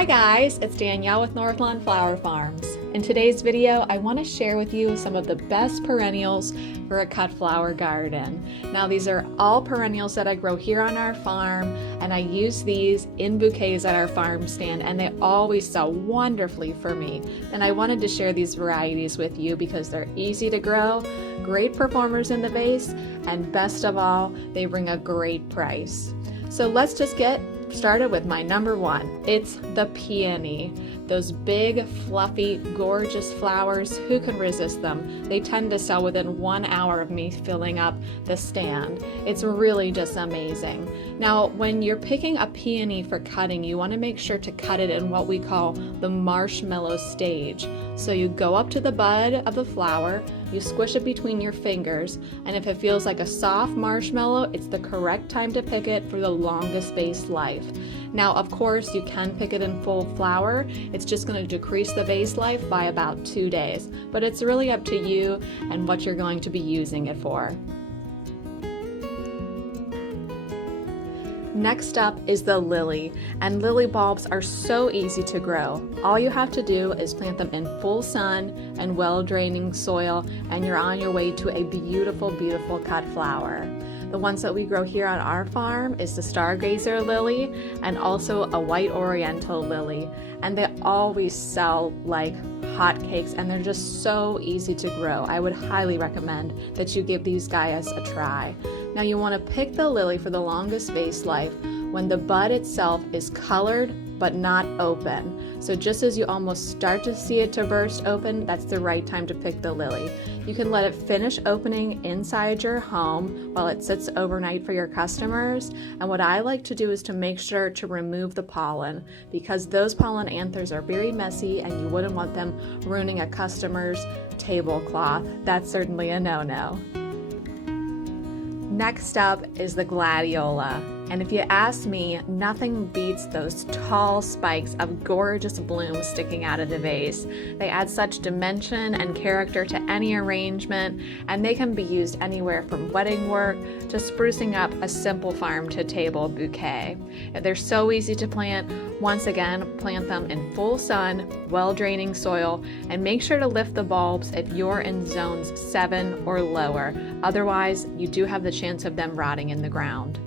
Hi guys, it's Danielle with Northlawn Flower Farms. In today's video, I want to share with you some of the best perennials for a cut flower garden. Now these are all perennials that I grow here on our farm, and I use these in bouquets at our farm stand, and they always sell wonderfully for me. And I wanted to share these varieties with you because they're easy to grow, great performers in the vase, and best of all, they bring a great price. So let's just get started with my number one. It's the Peony. Those big, fluffy, gorgeous flowers, who can resist them? They tend to sell within 1 hour of me filling up the stand. It's really just amazing. Now, when you're picking a peony for cutting, you want to make sure to cut it in what we call the marshmallow stage. So you go up to the bud of the flower, you squish it between your fingers, and if it feels like a soft marshmallow, it's the correct time to pick it for the longest vase life. Now, of course, you can pick it in full flower. It's just going to decrease the vase life by about 2 days, but it's really up to you and what you're going to be using it for. Next up is the lily, and lily bulbs are so easy to grow. All you have to do is plant them in full sun and well-draining soil, and you're on your way to a beautiful, beautiful cut flower. The ones that we grow here on our farm is the stargazer lily and also a white oriental lily, and they always sell like hotcakes, and they're just so easy to grow. I would highly recommend that you give these guys a try. Now you want to pick the lily for the longest vase life when the bud itself is colored but not open. So just as you almost start to see it to burst open, that's the right time to pick the lily. You can let it finish opening inside your home while it sits overnight for your customers. And what I like to do is to make sure to remove the pollen, because those pollen anthers are very messy and you wouldn't want them ruining a customer's tablecloth. That's certainly a no-no. Next up is the Gladiola. And if you ask me, nothing beats those tall spikes of gorgeous blooms sticking out of the vase. They add such dimension and character to any arrangement, and they can be used anywhere from wedding work to sprucing up a simple farm-to-table bouquet. They're so easy to plant. Once again, plant them in full sun, well-draining soil, and make sure to lift the bulbs if you're in zones 7 or lower. Otherwise, you do have the chance of them rotting in the ground.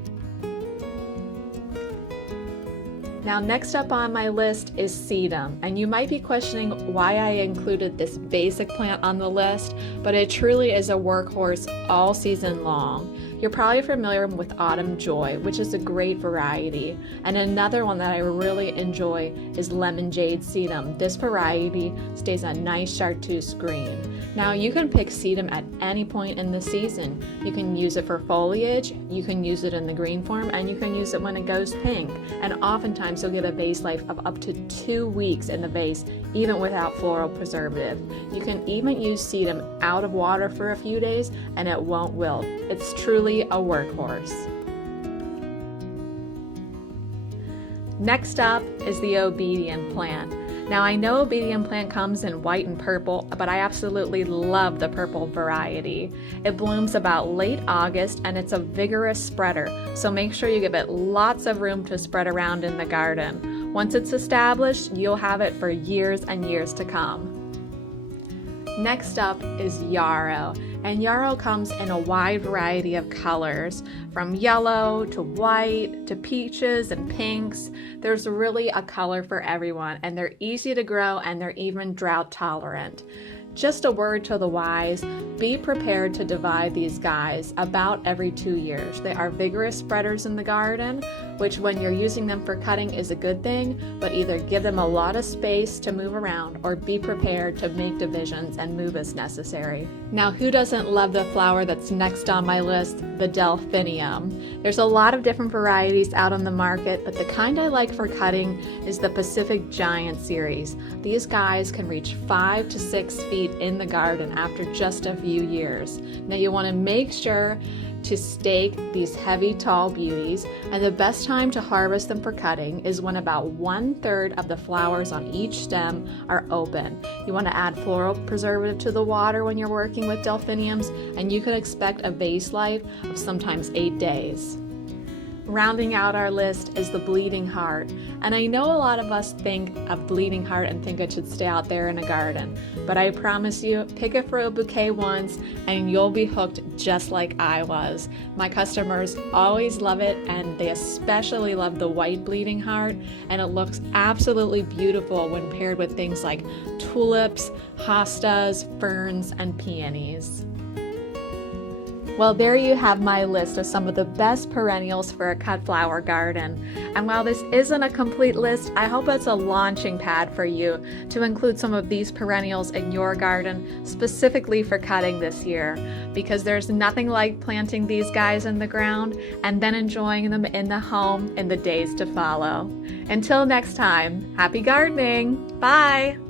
Now next up on my list is Sedum, and you might be questioning why I included this basic plant on the list, but it truly is a workhorse all season long. You're probably familiar with Autumn Joy, which is a great variety, and another one that I really enjoy is Lemon Jade Sedum. This variety stays a nice chartreuse green. Now you can pick Sedum at any point in the season. You can use it for foliage, you can use it in the green form, and you can use it when it goes pink, and oftentimes you'll get a vase life of up to 2 weeks in the vase, even without floral preservative. You can even use Sedum out of water for a few days and it won't wilt. It's truly a workhorse. Next up is the Obedient plant. Now I know Obedient plant comes in white and purple, but I absolutely love the purple variety. It blooms about late August and it's a vigorous spreader, so make sure you give it lots of room to spread around in the garden. Once it's established, you'll have it for years and years to come. Next up is Yarrow, and Yarrow comes in a wide variety of colors, from yellow to white to peaches and pinks. There's really a color for everyone, and they're easy to grow and they're even drought tolerant. Just a word to the wise, be prepared to divide these guys about every 2 years. They are vigorous spreaders in the garden, which when you're using them for cutting is a good thing, but either give them a lot of space to move around or be prepared to make divisions and move as necessary. Now, who doesn't love the flower that's next on my list, the Delphinium? There's a lot of different varieties out on the market, but the kind I like for cutting is the Pacific Giant series. These guys can reach 5 to 6 feet in the garden after just a few years. Now you want to make sure to stake these heavy, tall beauties, and the best time to harvest them for cutting is when about 1/3 of the flowers on each stem are open. You want to add floral preservative to the water when you're working with delphiniums, and you can expect a vase life of sometimes 8 days. Rounding out our list is the bleeding heart. And I know a lot of us think of bleeding heart and think it should stay out there in a garden, but I promise you, pick it for a bouquet once and you'll be hooked just like I was. My customers always love it, and they especially love the white bleeding heart, and it looks absolutely beautiful when paired with things like tulips, hostas, ferns, and peonies. Well, there you have my list of some of the best perennials for a cut flower garden. And while this isn't a complete list, I hope it's a launching pad for you to include some of these perennials in your garden specifically for cutting this year, because there's nothing like planting these guys in the ground and then enjoying them in the home in the days to follow. Until next time, happy gardening! Bye!